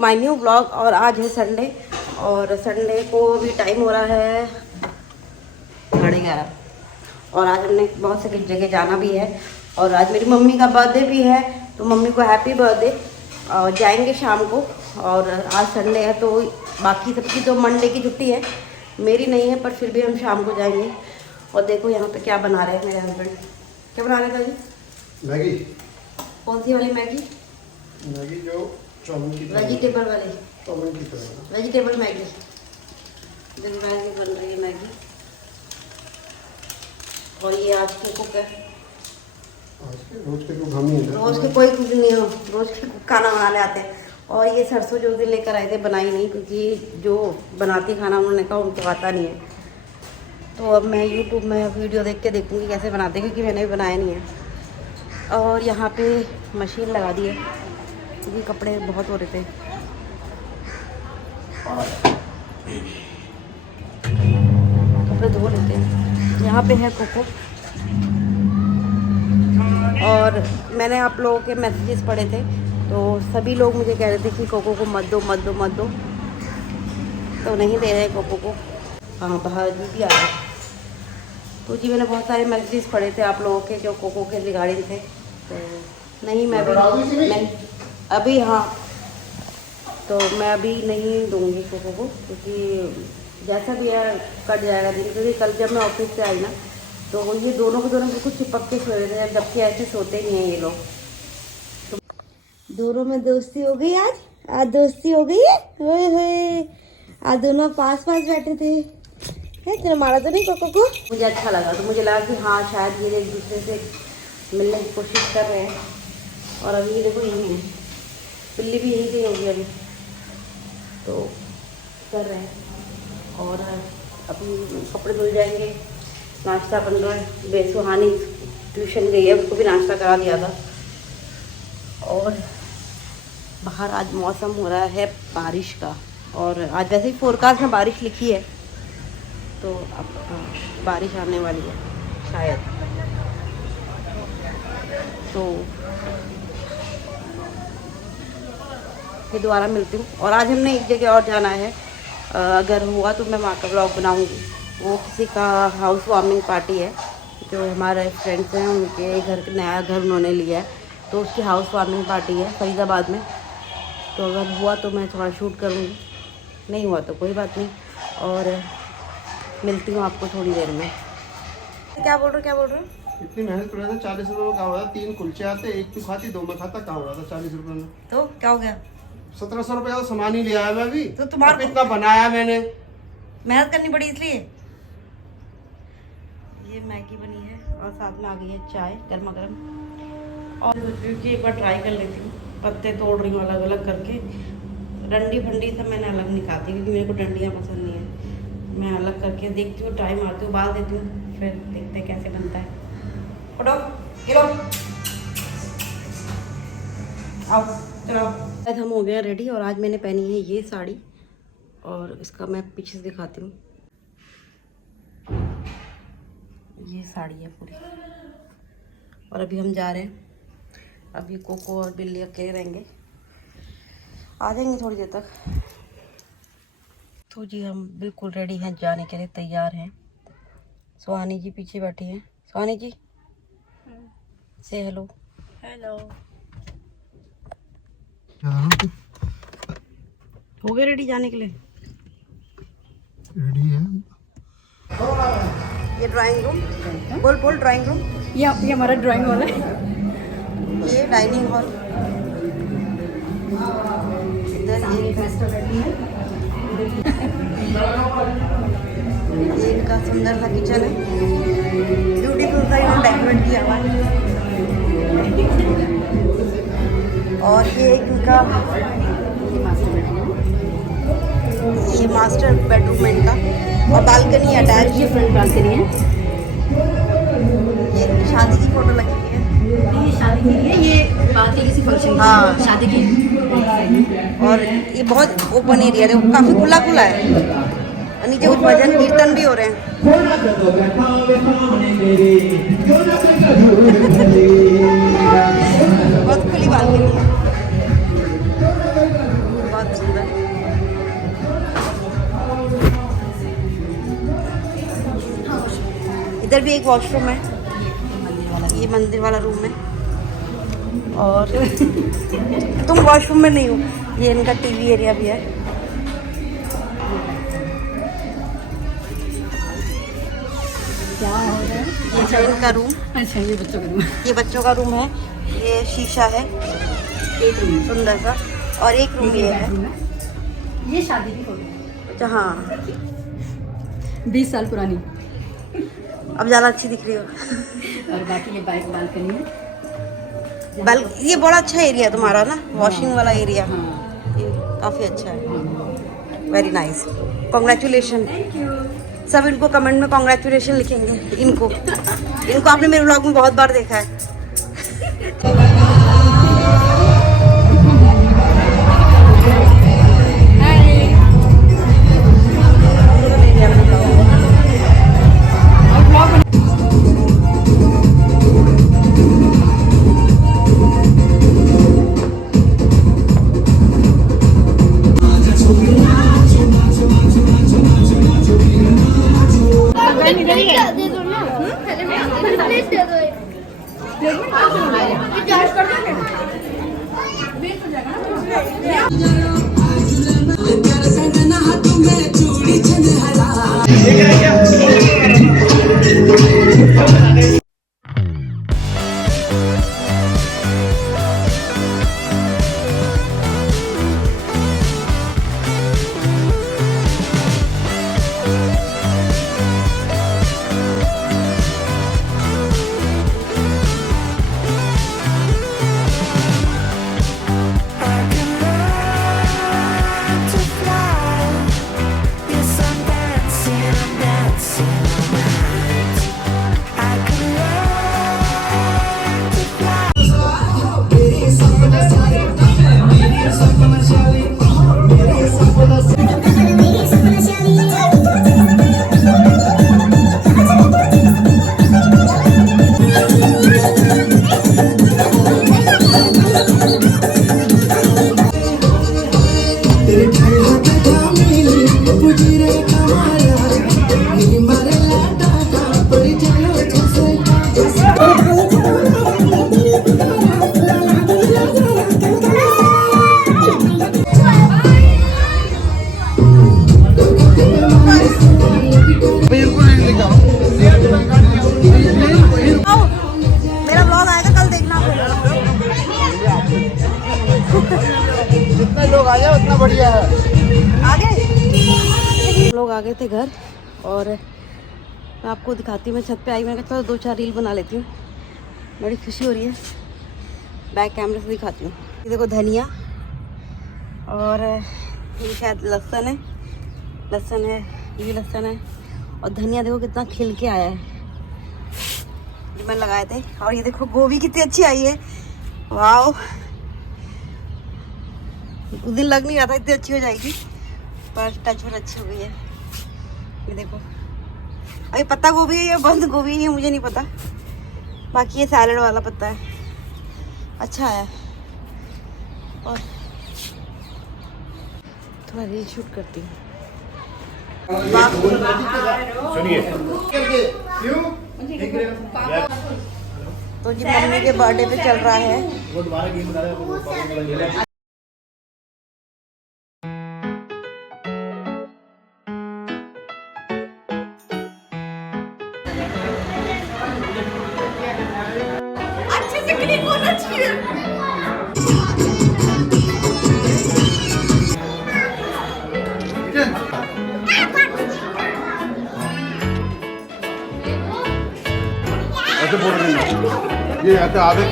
My new blog. और आज है संडे और संडे को भी टाइम हो रहा है 11:30 और आज हमने बहुत सारी जगह जाना भी है और आज मेरी मम्मी का बर्थडे भी है तो मम्मी को हैप्पी बर्थडे। और जाएंगे शाम को और आज संडे है तो बाकी सबकी तो मंडे की छुट्टी है, मेरी नहीं है, पर फिर भी हम शाम को जाएंगे। और देखो यहाँ पे क्या बना रहे हैं मेरे हस्बैंड। क्या बना रहे थे? मैगी। कौन सी वाली मैगी? मैगी जो चाउमीन की वेजिटेबल वाली, चाउमीन की तरह वेजिटेबल मैगी। देखो मैगी बन रही है मैगी। और ये आज के कुक है। रोज के कुक हम ही हैं। रोज के कोई कुक नहीं हो, रोज के कुक खाना बनाने आते हैं। और ये सरसों जो दिन लेकर आए थे बनाई नहीं, क्योंकि जो बनाती खाना उन्होंने कहा उनको आता नहीं है। तो अब मैं यूट्यूब में वीडियो देख के देखूँगी कैसे बनाते हैं, क्योंकि मैंने भी बनाया नहीं है। और यहाँ पे मशीन लगा दी है क्योंकि कपड़े बहुत हो रहे थे। और कपड़े धो लेते हैं। यहाँ पे है कोको। और मैंने आप लोगों के मैसेजेस पढ़े थे तो सभी लोग मुझे कह रहे थे कि कोको को मत दो मत दो मत दो, तो नहीं दे रहे कोको को। हाँ बाहर जी भी आ रहा है तो जी मैंने बहुत सारे मैसेजेस पढ़े थे आप लोगों के जो कोको के रिगार्डिंग थे, तो नहीं मैं अभी हाँ तो मैं अभी नहीं दूंगी कोको को, क्योंकि जैसा भी है कट जाएगा दिन। क्योंकि कल जब मैं ऑफिस से आई ना तो ये दोनों के दोनों बिल्कुल चिपक के सो रहे थे, जबकि ऐसे सोते नहीं हैं ये लोग। तो दोनों में दोस्ती हो गई। आज दोस्ती हो गई है। ओए होए, आज दोनों पास पास बैठे थे। है तेरा मारा तो नहीं कोको को? मुझे अच्छा लगा, तो मुझे लगा कि हाँ शायद ये एक दूसरे से मिलने की कोशिश कर रहे हैं। और अभी ये देखो यहीं है, बिल्ली भी यहीं से होगी अभी, तो कर रहे हैं। और अभी कपड़े धुल जाएंगे, नाश्ता बन रहा है। बेसुहानी ट्यूशन गई है, उसको भी नाश्ता करा दिया था। और बाहर आज मौसम हो रहा है बारिश का, और आज वैसे ही फोरकास्ट में बारिश लिखी है तो अब बारिश आने वाली है शायद। तो फिर दोबारा मिलती हूँ। और आज हमने एक जगह और जाना है, अगर हुआ तो मैं वहाँ का ब्लॉग बनाऊँगी। वो किसी का हाउस वार्मिंग पार्टी है, जो हमारे फ्रेंड्स हैं उनके घर, नया घर उन्होंने लिया है तो उसकी हाउस वार्मिंग पार्टी है फरीदाबाद में। तो अगर हुआ तो मैं थोड़ा शूट करूँगी, नहीं हुआ तो कोई बात नहीं। और मिलती हूँ आपको थोड़ी देर में। क्या बोल रहे हो? इतनी मेहनत कर रहा था, 40 रुपये में कहाँ हो रहा था? 3 कुलचे आते, एक तू खाती, 2 में खाता, कहाँ हो रहा था 40 रुपये में? तो क्या हो गया? 1700 रुपये का सामान ही ले आया मैं अभी। तो तुम्हारा इतना बनाया मैंने, मेहनत करनी पड़ी इसलिए। ये मैगी बनी है और साथ में आ गई है चाय गर्मा गर्म। और क्योंकि एक बार ट्राई कर लेती हूँ, पत्ते तोड़ रही हूँ अलग अलग करके। डंडी फंडी सब मैंने अलग निकालती, क्योंकि मेरे को डंडियाँ पसंद नहीं है। मैं अलग करके देखती हूँ, ट्राई मारती हूँ, बाल देती हूँ, फिर देखते हैं कैसे बनता है। उठो गिरो आओ चलो। आज हम हो गए रेडी और आज मैंने पहनी है ये साड़ी, और इसका मैं पीछे से दिखाती हूँ। ये साड़ी है पूरी। और अभी हम जा रहे हैं, अभी कोको और बिल्ली अकेले रहेंगे, आ जाएंगे थोड़ी देर तक। तो जी हम बिल्कुल रेडी हैं, जाने के लिए तैयार हैं। सुहानी जी पीछे बैठी हैं। सुहानी जी से हेलो। हेलो। हो गए रेडी जाने के लिए? रेडी है। ये ड्राइंग रूम, बोल ड्राइंग रूम। ये हमारा ड्राइंग हॉल है। ये डाइनिंग हॉल। इधर ये इनका सुंदर सा किचन है, ब्यूटीफुल सा इन्होंने डेकोरेट किया हुआ है। और ये एक इनका ये मास्टर बेडरूम है इनका, और बालकनी अटैच। ये फ्रंट बालकनी है। ये शादी की फोटो लगी हुई है। ये शादी के लिए, ये बाकी किसी फंक्शन हाँ शादी की। और ये बहुत ओपन एरिया है, काफी खुला खुला है। और नीचे कुछ भजन कीर्तन भी हो रहे हैं। बहुत खुली बालकनी है, बहुत इधर भी एक वॉशरूम है, ये मंदिर वाला रूम है। और तुम वॉशरूम में नहीं हो, ये इनका टीवी एरिया भी है। क्या हो रहा है? ये है इनका रूम, अच्छा ये बच्चों का रूम। ये बच्चों का रूम है। ये शीशा है एक रूम सुंदर सा, और एक रूम ये है। ये शादी की फोटो अच्छा हाँ, 20 साल पुरानी। अब ज़्यादा अच्छी दिख रही हो। और बाकी ये बालकनी है। ये बड़ा अच्छा एरिया है तुम्हारा ना, वॉशिंग वाला एरिया। हाँ ये काफ़ी अच्छा है, वेरी नाइस, कॉन्ग्रेचुलेशन। सब इनको कमेंट में कॉन्ग्रेचुलेशन लिखेंगे। इनको आपने मेरे व्लॉग में बहुत बार देखा है। दे दो ना, प्लीज दे दो एक। चार्ज कर दोगे? मेरा व्लॉग आएगा कल, देखना। जितने लोग आ जाए उतना बढ़िया है। आगे लोग आ गए थे घर, और मैं आपको दिखाती हूँ। मैं छत पे आई, मैंने कहा चलो 2-4 रील बना लेती हूँ। बड़ी खुशी हो रही है, बैक कैमरे से दिखाती हूँ। ये देखो धनिया, और ये शायद लहसुन है, ये लहसुन है। और धनिया देखो कितना खिल के आया है, जो मैंने लगाए थे। और ये देखो गोभी कितनी अच्छी आई है, वाह। उस दिन लग नहीं रहा था इतनी अच्छी हो जाएगी, पर टच में अच्छी हो गई है। ये देखो, अभी पत्ता गोभी है या बंद गोभी है मुझे नहीं पता, बाकी ये सैलेड वाला पत्ता है, अच्छा है। और थोड़ा रील शूट करती हूँ। तो जी मम्मी के बर्थडे पे चल रहा है। अच्छे से क्लिक होना चाहिए। ऐसे बोल रही है ये ऐसे आगे